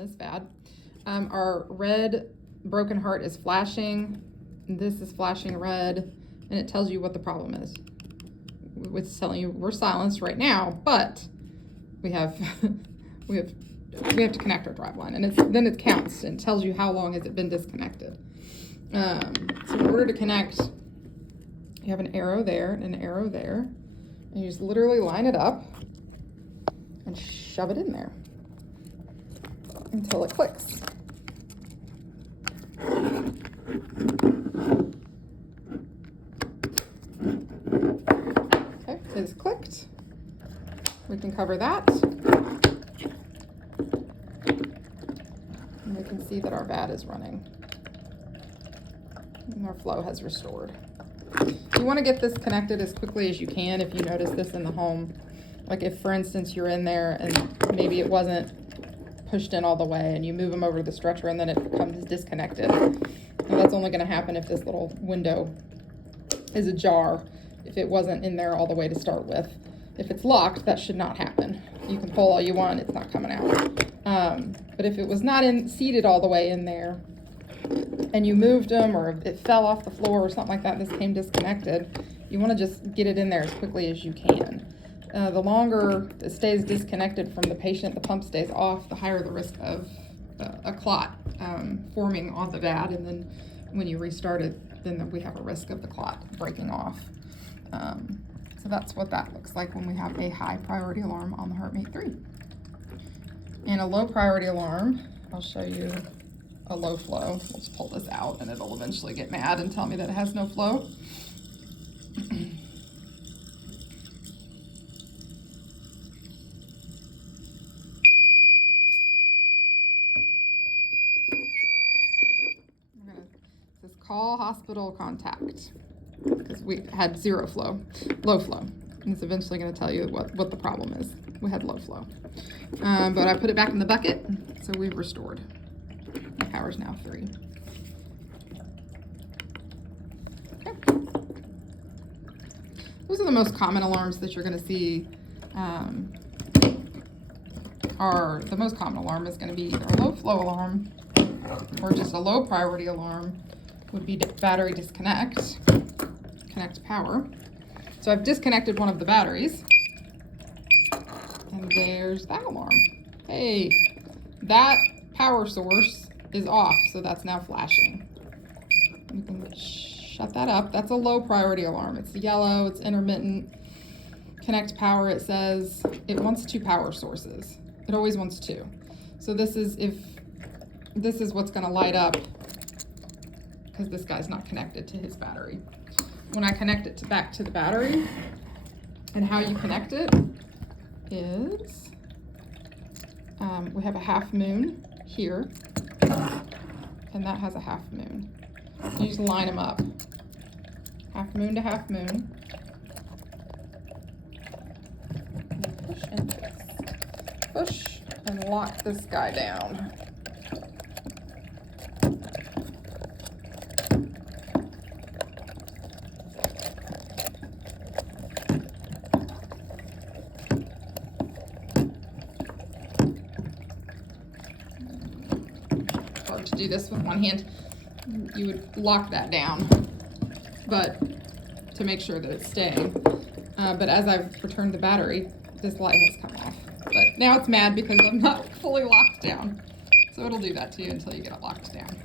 this VAD. Our red broken heart is flashing. This is flashing red, and it tells you what the problem is. It's telling you we're silenced right now, but we have we have to connect our drive line, and then it counts and tells you how long has it been disconnected. So in order to connect, you have an arrow there and an arrow there, and you just literally line it up and shove it in there until it clicks. Okay, it is clicked. We can cover that. And we can see that our VAD is running. And our flow has restored. You want to get this connected as quickly as you can if you notice this in the home. Like if, for instance, you're in there and maybe it wasn't pushed in all the way and you move them over to the stretcher and then it becomes disconnected. And that's only going to happen if this little window is ajar, if it wasn't in there all the way to start with. If it's locked, that should not happen. You can pull all you want, it's not coming out. But if it was not seated all the way in there and you moved them or it fell off the floor or something like that and this came disconnected, you want to just get it in there as quickly as you can. The longer it stays disconnected from the patient, the pump stays off, the higher the risk of a clot forming on the VAD, and then when you restart it, then we have a risk of the clot breaking off. So that's what that looks like when we have a high priority alarm on the HeartMate 3. And a low priority alarm, I'll show you a low flow. Let's pull this out and it'll eventually get mad and tell me that it has no flow. This call hospital contact, because we had zero flow, low flow. And it's eventually going to tell you what the problem is. We had low flow. But I put it back in the bucket, so we've restored. The power's now 3. Okay. Those are the most common alarms that you're going to see. The most common alarm is going to be either a low flow alarm or just a low priority alarm. Would be battery disconnect, connect power. So I've disconnected one of the batteries, and there's that alarm. Hey, that power source is off, so that's now flashing. You can shut that up. That's a low priority alarm. It's yellow, it's intermittent. Connect power, it says it wants 2 power sources. It always wants 2. So this is what's gonna light up because this guy's not connected to his battery. When I connect it back to the battery, and how you connect it is, we have a half moon here, and that has a half moon. You just line them up, half moon to half moon. Push and twist. Push and lock this guy down. Hard to do this with one hand. You would lock that down, but to make sure that it's staying. But as I've returned the battery, this light has come off. But now it's mad because I'm not fully locked down. So it'll do that to you until you get it locked down.